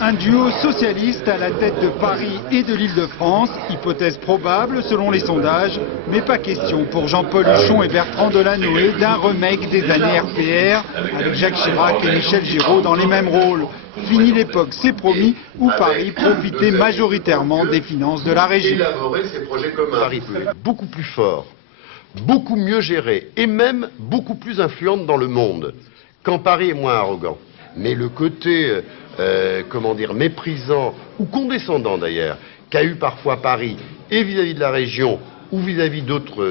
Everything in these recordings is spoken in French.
Un duo socialiste à la tête de Paris et de l'Île-de-France, hypothèse probable selon les sondages, mais pas question pour Jean-Paul Huchon et Bertrand Delanoë d'un remake des années RPR avec Jacques Chirac et Michel Giraud dans les mêmes rôles. Fini l'époque, c'est promis, où Paris profitait majoritairement des finances de la région. Paris peut être beaucoup plus fort, beaucoup mieux géré et même beaucoup plus influente dans le monde quand Paris est moins arrogant. Mais le côté, méprisant ou condescendant d'ailleurs, qu'a eu parfois Paris et vis-à-vis de la région ou vis-à-vis d'autres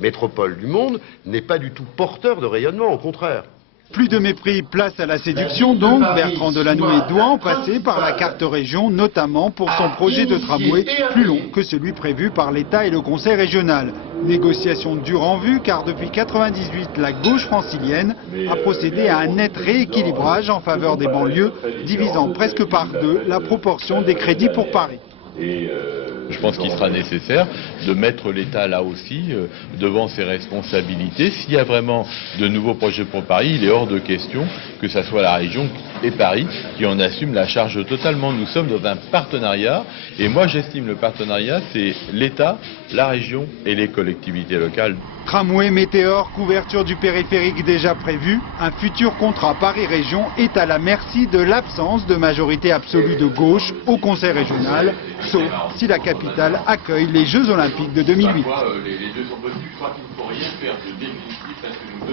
métropoles du monde n'est pas du tout porteur de rayonnement, au contraire. Plus de mépris, place à la séduction, donc Bertrand Delanoë doit en passer par la carte région, notamment pour son projet de tramway plus long que celui prévu par l'État et le Conseil régional. Négociation dure en vue, car depuis 1998, la gauche francilienne a procédé à un net rééquilibrage en faveur des banlieues, divisant presque par deux la proportion des crédits pour Paris. Je pense qu'il sera nécessaire de mettre l'État là aussi devant ses responsabilités. S'il y a vraiment de nouveaux projets pour Paris, il est hors de question que ce soit la région et Paris qui en assument la charge totalement. Nous sommes dans un partenariat et moi j'estime le partenariat c'est l'État, la région et les collectivités locales. Tramway, météore, couverture du périphérique déjà prévue, un futur contrat Paris-Région est à la merci de l'absence de majorité absolue de gauche au Conseil régional, sauf si la capitale accueille les Jeux Olympiques de 2008. Les deux sont bonnes, je crois qu'il ne faut rien faire de définitif parce que nous